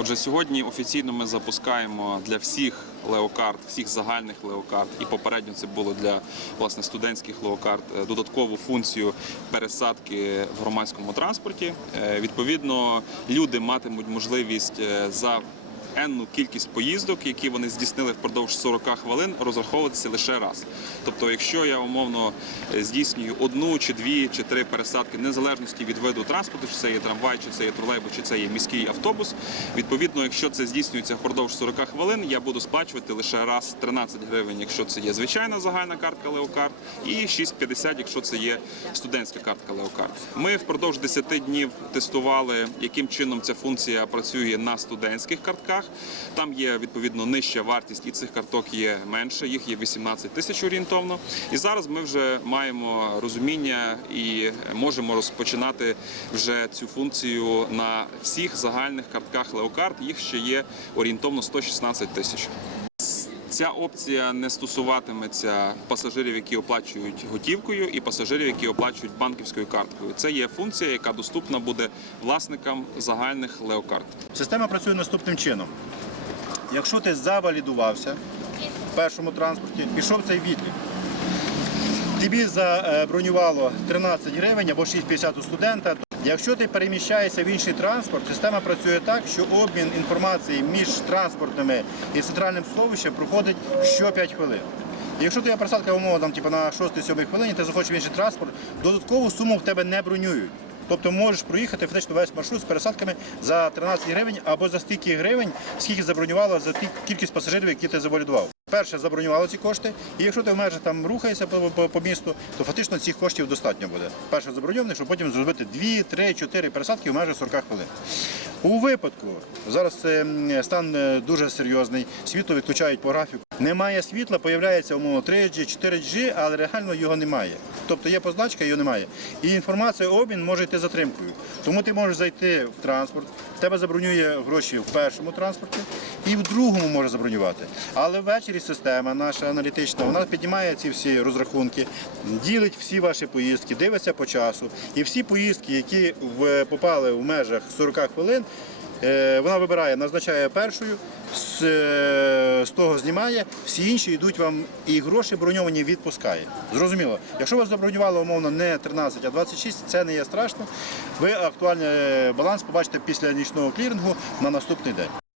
Отже, сьогодні офіційно ми запускаємо для всіх леокарт, всіх загальних леокарт, і попередньо це було для власне студентських леокарт е, додаткову функцію пересадки в громадському транспорті. Е, Відповідно, люди матимуть можливість е, за енну кількість поїздок, які вони здійснили впродовж 40 хвилин, розраховуватися лише раз. Тобто, якщо я умовно е, здійснюю одну чи дві чи три пересадки, незалежності від виду транспорту, чи це є трамвай, чи це є тролейбус, чи це є міський автобус. Відповідно, якщо це здійснюється впродовж 40 хвилин, я буду сплачувати лише раз 13 гривень, якщо це є звичайна загальна картка Леокарт, і 6,50, якщо це є студентська картка Леокарт. Ми впродовж 10 днів тестували, яким чином ця функція працює на студентських картках. Там є відповідно нижча вартість, і цих карток є менше. Їх є 18 тисяч орієнтовно. І зараз ми вже маємо розуміння і можемо розпочинати вже цю функцію на всіх загальних картках Леокарт. Їх ще є орієнтовно 116 тисяч. Ця опція не стосуватиметься пасажирів, які оплачують готівкою, і пасажирів, які оплачують банківською карткою. Це є функція, яка доступна буде власникам загальних леокарт. Система працює наступним чином. Якщо ти завалідувався в першому транспорті, пішов цей відлік. Тобі забронювало 13 гривень або 6,50 у студента. Якщо ти переміщаєшся в інший транспорт, система працює так, що обмін інформації між транспортними і центральним сховищем проходить що 5 хвилин. Якщо твоя просадка умова там, типу, на 6-7 хвилині, ти заходиш в інший транспорт, додаткову суму в тебе не бронюють. Тобто можеш проїхати фактично весь маршрут з пересадками за 13 гривень або за стільки гривень, скільки забронювало за ті кількість пасажирів, які ти завалідував. Перше забронювало ці кошти, і якщо ти в межах там рухаєшся по, по, по місту, то фактично цих коштів достатньо буде. Перше заброньований, щоб потім зробити 2, 3, 4 пересадки в межах 40 хвилин. У випадку зараз стан е, дуже серйозний, світло відключають по графіку. Немає світла, появляється умовно 3G, 4G, але реально його немає. Тобто є позначка, його немає. І інформація обмін може йти затримкою. Тому ти можеш зайти в транспорт, тебе забронює гроші в першому транспорті і в другому може забронювати. Але ввечері система наша аналітична, вона піднімає ці всі розрахунки, ділить всі ваші поїздки, дивиться по часу. І всі поїздки, які попали в межах 40 хвилин, Вона вибирає, назначає першою, з, е, з того знімає, всі інші йдуть вам і гроші броньовані відпускає. Зрозуміло, якщо вас забронювало умовно не 13, а 26, це не є страшно. Ви актуальний е, баланс побачите після нічного клірингу на наступний день.